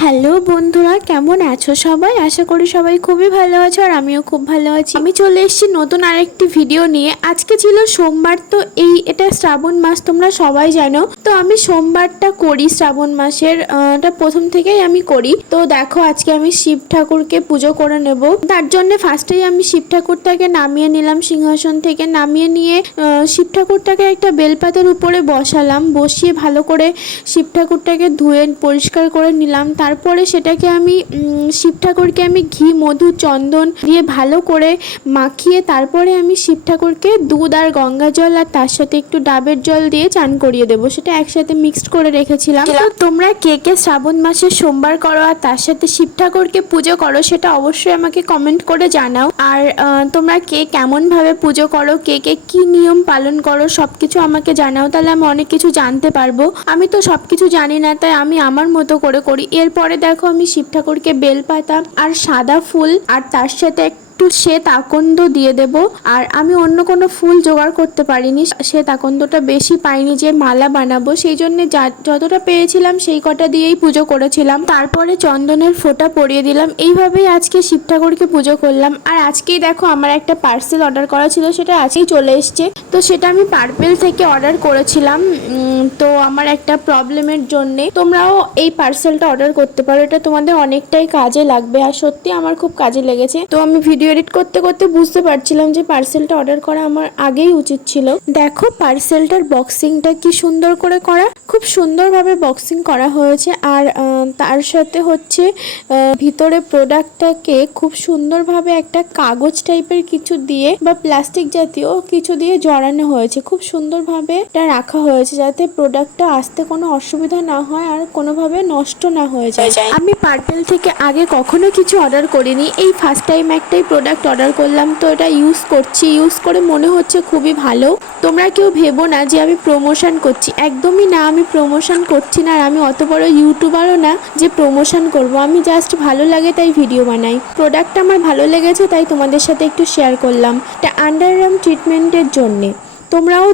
Hello বন্ধুরা, কেমন আছো সবাই? আশা করি সবাই খুবই ভালো আছো আর আমিও খুব ভালো আছি। আমি চলে এসেছি নতুন আরেকটি ভিডিও নিয়ে। আজকে ছিল সোমবার, তো এই এটা শ্রাবণ মাস, তোমরা সবাই জানো। তো আমি সোমবারটা করি শ্রাবণ মাসের প্রথম থেকেই আমি করি। তো দেখো, আজকে আমি শিব ঠাকুরকে পুজো করে নেব। তার জন্য ফার্স্টেই আমি শিব ঠাকুরটাকে নামিয়ে নিলাম, সিংহাসন থেকে নামিয়ে নিয়ে শিব ঠাকুরটাকে একটা বেলপাতের উপরে বসালাম। বসিয়ে ভালো করে শিব ঠাকুরটাকে ধুয়ে পরিষ্কার করে নিলাম। তারপরে সেটাকে আমি শিব ঠাকুরকে আমি ঘি, মধু, চন্দন দিয়ে ভালো করে মাখিয়ে তারপরে আমি শিব ঠাকুরকে দুধ আর গঙ্গা জল আর তার সাথে একটু ডাবের জল দিয়ে চান করিয়ে দেবো। সেটা একসাথে মিক্সড করে রেখেছিলাম। তো তোমরা কে কে শ্রাবণ মাসে সোমবার করো আর তার সাথে শিব ঠাকুরকে পুজো করো সেটা অবশ্যই আমাকে কমেন্ট করে জানাও। আর তোমরা কে কেমনভাবে পুজো করো, কে কে কি নিয়ম পালন করো সব কিছু আমাকে জানাও। তাহলে আমি অনেক কিছু জানতে পারব। আমি তো সব কিছু জানি না, তাই আমি আমার মতো করে করি। এরপরে দেখো আমি শিব ঠাকুরকে বেলপাতা আর সাদা ফুল আর তার সাথে একটু শ্বেত আকন্দ দিয়ে দেব। আর আমি অন্য কোনো ফুল জোগাড় করতে পারিনি শ্বেত আকন্দটা বেশি পাইনি যে মালা বানাবো। সেই জন্য যতটা পেয়েছিলাম সেই কটা দিয়েই পুজো করেছিলাম। তারপরে চন্দনের ফোঁটা পরিয়ে দিলাম। এইভাবেই আজকে শিব ঠাকুরকে পুজো করলাম। আর আজকেই দেখো আমার একটা পার্সেল অর্ডার করা ছিল, সেটা আজকেই চলে এসছে। তো সেটা আমি পার্পেল থেকে অর্ডার করেছিলাম। তো আমার একটা প্রবলেমের জন্য। তোমরাও এই পার্সেলটা অর্ডার করতে পারো। এটা তোমাদের অনেকটাই কাজে লাগবে আর সত্যি আমার খুব কাজে লেগেছে। তো আমি ভিডিও এডিট করতে করতে বুঝতে পারছিলাম যে পার্সেলটা অর্ডার করা আমার আগেই উচিত ছিল। দেখো পার্সেলটার বক্সিংটা কি সুন্দর করে করা। খুব সুন্দরভাবে বক্সিং করা হয়েছে আর তার সাথে হচ্ছে ভিতরে প্রোডাক্টটাকে খুব সুন্দরভাবে একটা কাগজ টাইপের কিছু দিয়ে বা প্লাস্টিক জাতীয় কিছু দিয়ে জড়ানো হয়েছে। খুব সুন্দরভাবে এটা রাখা হয়েছে যাতে প্রোডাক্টটা আসতে কোনো অসুবিধা না হয় আর কোনোভাবে নষ্ট না হয়ে যায়। আমি পার্পেল থেকে আগে কখনো কিছু অর্ডার করিনি। এই ফার্স্ট টাইম একটাই প্রোডাক্ট অর্ডার করলাম, তো এটা ইউজ করছি। ইউজ করে মনে হচ্ছে খুবই ভালো। তোমরা কেউ ভেবো না যে আমি প্রমোশন করছি। একদমই না, আমি প্রমোশন করছি না আর আমি অত বড় ইউটিউবারও না যে প্রমোশন করব। আমি জাস্ট ভালো লাগে তাই ভিডিও বানাই। প্রোডাক্ট আমার ভালো লেগেছে তাই তোমাদের সাথে একটু শেয়ার করলাম। এটা আন্ডারআর্ম ট্রিটমেন্টের জন্যে। তোমরাও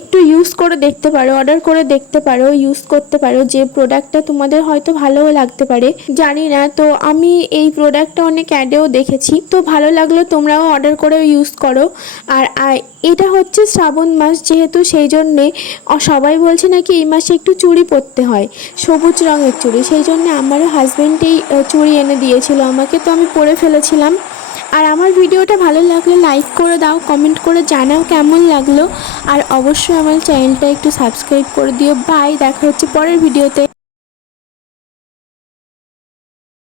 একটু ইউজ করে দেখতে পারো অর্ডার করে দেখতে পারো ইউজ করতে পারো যে প্রোডাক্টটা তোমাদের হয়তো ভালোও লাগতে পারে। জানি না, তো আমি এই প্রোডাক্টটা অনেক অ্যাডেও দেখেছি। তো ভালো লাগল তোমরাও অর্ডার করে ইউজ করো। আর এটা হচ্ছে শ্রাবণ মাস যেহেতু, সেই জন্যে সবাই বলছে নাকি এই মাসে একটু চুড়ি পরতে হয়, সবুজ রঙের চুড়ি। সেই জন্য আমারও হাজব্যান্ড এই চুড়ি এনে দিয়েছিল। আমাকে তো আমি পরে ফেলেছিলাম। আর আমার ভিডিওটা ভালো লাগলে লাইক করে দাও কমেন্ট করে জানাও কেমন লাগল। আর অবশ্যই আমার চ্যানেলটা একটু সাবস্ক্রাইব করে দিও। বাই দেখা হচ্ছে পরের ভিডিওতে